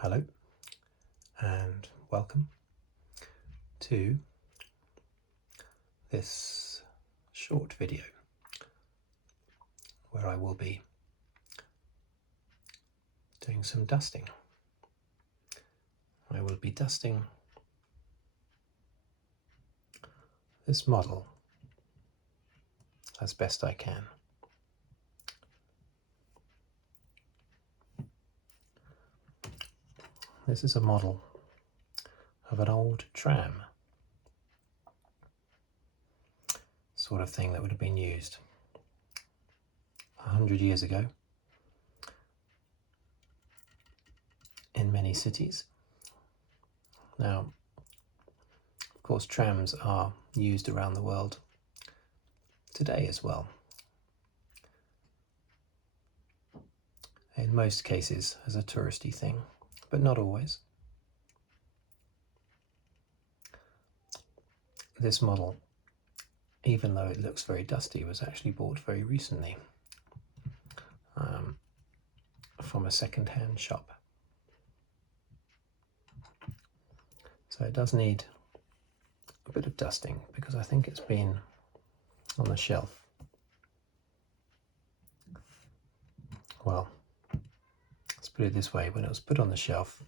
Hello and welcome to this short video where I will be doing some dusting. I will be dusting this model as best I can. This is a model of an old tram, sort of thing that would have been used 100 years ago in many cities. Now, of course, trams are used around the world today as well. In most cases as a touristy thing, but not always. This model, even though it looks very dusty, was actually bought very recently from a second-hand shop. So it does need a bit of dusting because I think it's been on the shelf. Well, let's put it this way, when it was put on the shelf,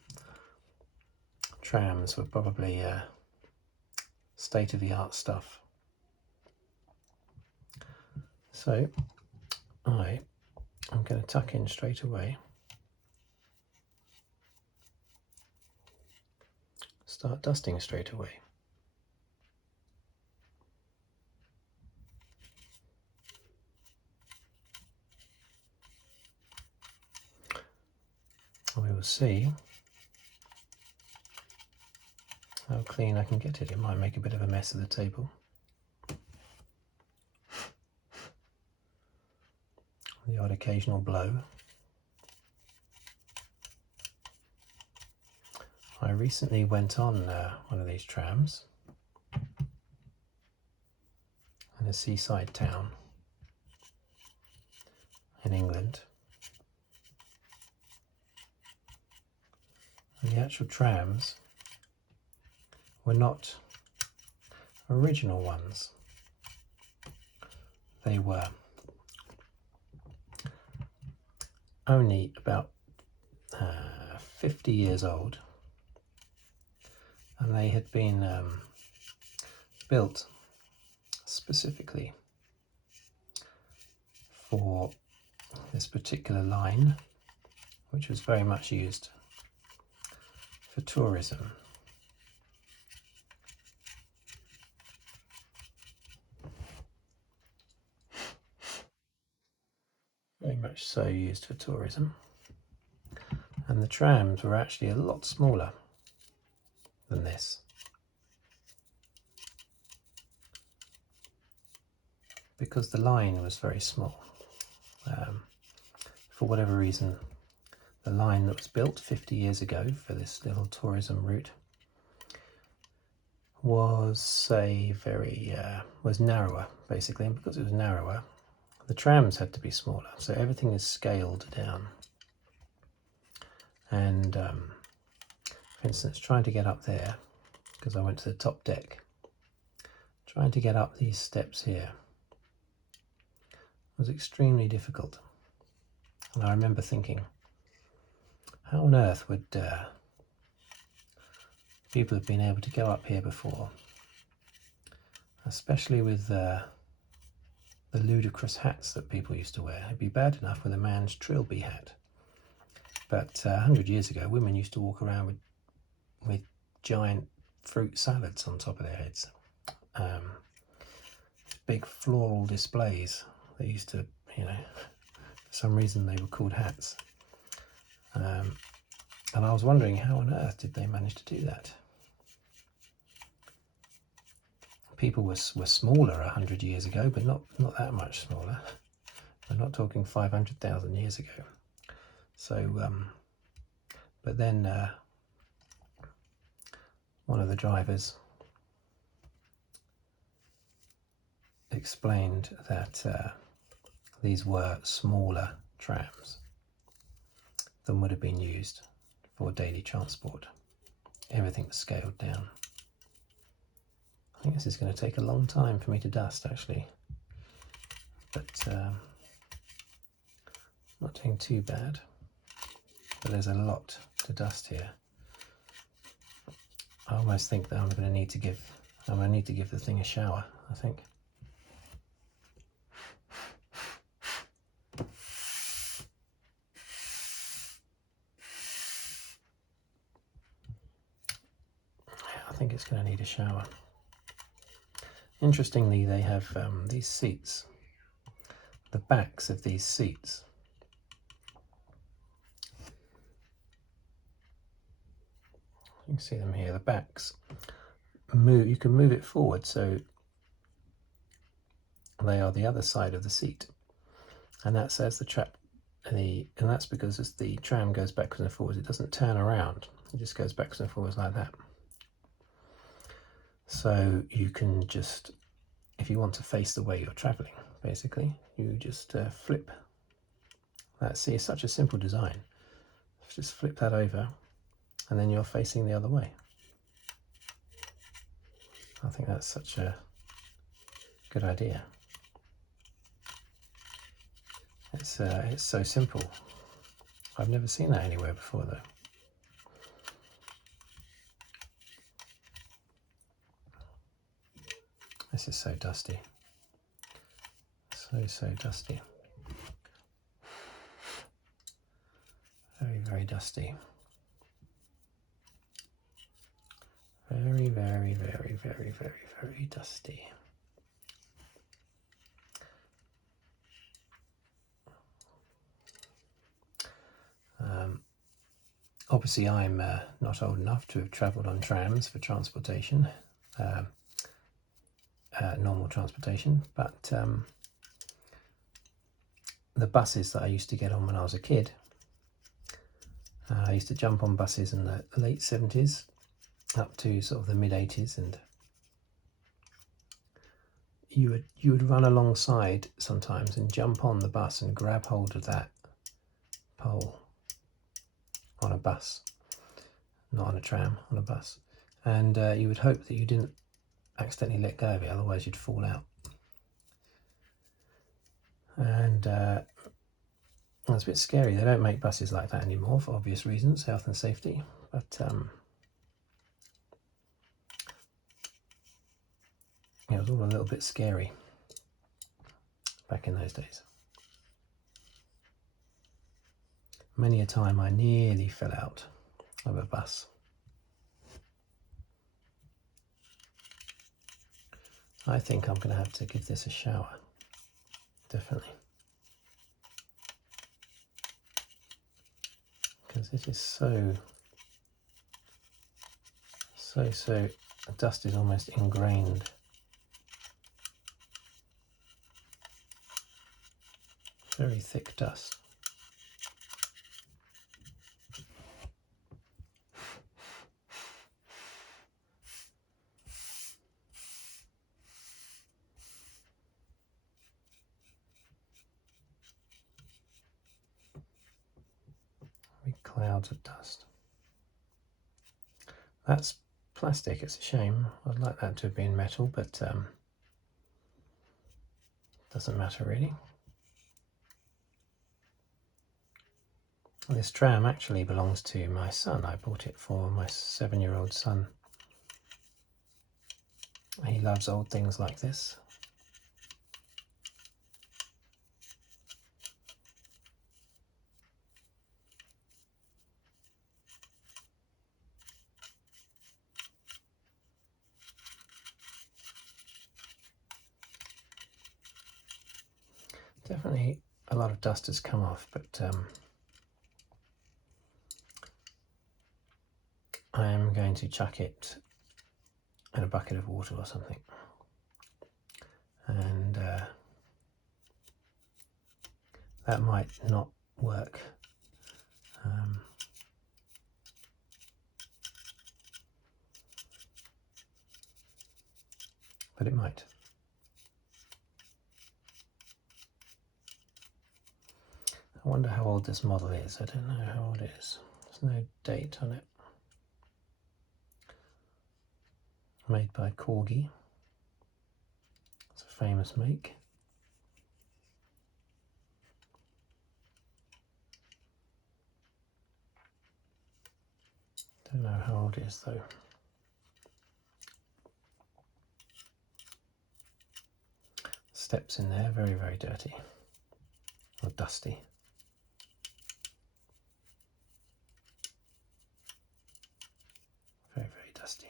trams were probably state-of-the-art stuff. So I'm going to tuck in straight away, start dusting straight away. We will see how clean I can get it. It might make a bit of a mess of the table. The odd occasional blow. I recently went on one of these trams in a seaside town in England. And the actual trams were not original ones. They were only about 50 years old, and they had been built specifically for this particular line, which was very much used for tourism. Very much so used for tourism. And the trams were actually a lot smaller than this, because the line was very small. For whatever reason, the line that was built 50 years ago for this little tourism route was was narrower, basically, and because it was narrower, the trams had to be smaller, so everything is scaled down. And for instance, trying to get up there, because I went to the top deck, trying to get up these steps here was extremely difficult. And I remember thinking, how on earth would people have been able to go up here before, especially with the ludicrous hats that people used to wear. It'd be bad enough with a man's trilby hat, but 100 years ago women used to walk around with giant fruit salads on top of their heads, big floral displays. They used to, for some reason they were called hats, and I was wondering how on earth did they manage to do that. People were smaller 100 years ago, but not that much smaller. We're not talking 500,000 years ago. So, but then one of the drivers explained that these were smaller trams than would have been used for daily transport. Everything's scaled down. I think this is going to take a long time for me to dust, actually, but not doing too bad. But there's a lot to dust here. I almost think that I'm going to need to give the thing a shower, I think. I think it's going to need a shower. Interestingly, they have these seats. The backs of these seats you can see them here. The backs move. You can move it forward, so they are the other side of the seat, and that says and that's because as the tram goes backwards and forwards, it doesn't turn around. It just goes backwards and forwards like that. So you can just, if you want to face the way you're travelling, basically, you just flip that. See, it's such a simple design. Just flip that over, and then you're facing the other way. I think that's such a good idea. It's so simple. I've never seen that anywhere before, though. This is so dusty. So dusty. Very, very dusty. Very, very, very, very, very, very dusty. Obviously, I'm not old enough to have travelled on trams for transportation, normal transportation, but the buses that I used to get on when I was a kid, I used to jump on buses in the late 70s up to sort of the mid 80s, and you would run alongside sometimes and jump on the bus and grab hold of that pole on a bus, not on a tram, on a bus, and you would hope that you didn't accidentally let go of it, otherwise you'd fall out. And that's a bit scary. They don't make buses like that anymore for obvious reasons, health and safety, but it was all a little bit scary back in those days. Many a time I nearly fell out of a bus. I think I'm going to have to give this a shower, definitely. Because this is so the dust is almost ingrained. Very thick dust. Clouds of dust. That's plastic. It's a shame. I'd like that to have been metal, but doesn't matter really. This tram actually belongs to my son. I bought it for my 7-year-old son. He loves old things like this. Definitely a lot of dust has come off, but I am going to chuck it in a bucket of water or something, and that might not work. But it might. I wonder how old this model is. I don't know how old it is. There's no date on it. Made by Corgi. It's a famous make. Don't know how old it is though. Steps in there, very, very dirty or dusty. Very, very dusty.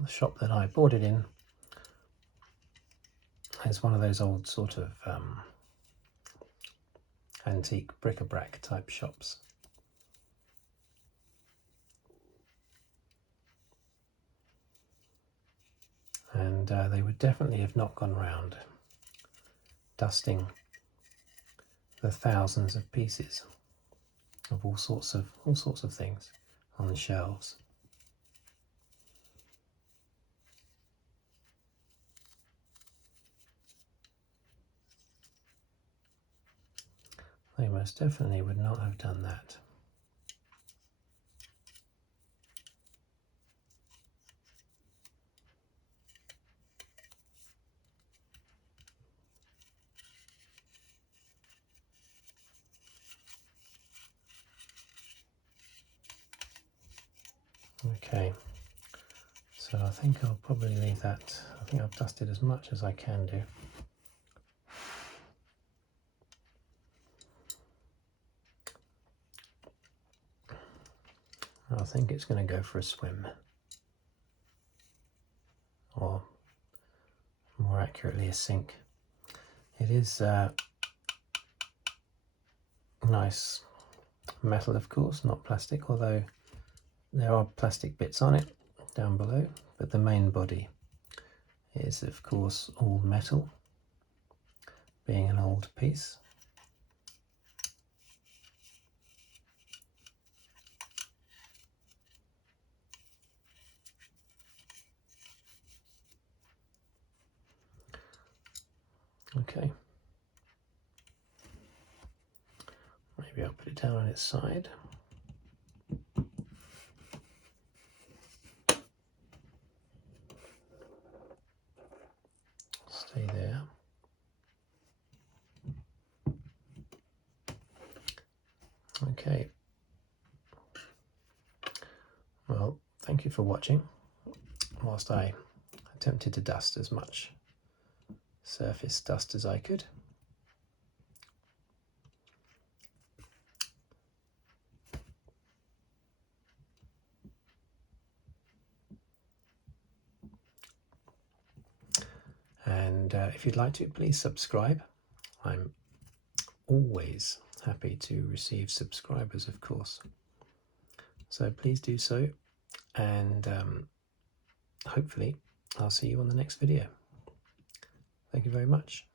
The shop that I bought it in is one of those old sort of antique bric-a-brac type shops. And they would definitely have not gone round dusting the thousands of pieces of all sorts of things on the shelves. They most definitely would not have done that. Okay, so I think I'll probably leave that. I think I've dusted as much as I can do. I think it's going to go for a swim, or more accurately a sink. It is nice metal, of course, not plastic, although there are plastic bits on it down below, but the main body is of course all metal, being an old piece. Okay, maybe I'll put it down on its side. Stay there. Okay, well, thank you for watching whilst I attempted to dust as much surface dust as I could. And if you'd like to, please subscribe. I'm always happy to receive subscribers, of course. So please do so, and hopefully I'll see you on the next video. Thank you very much.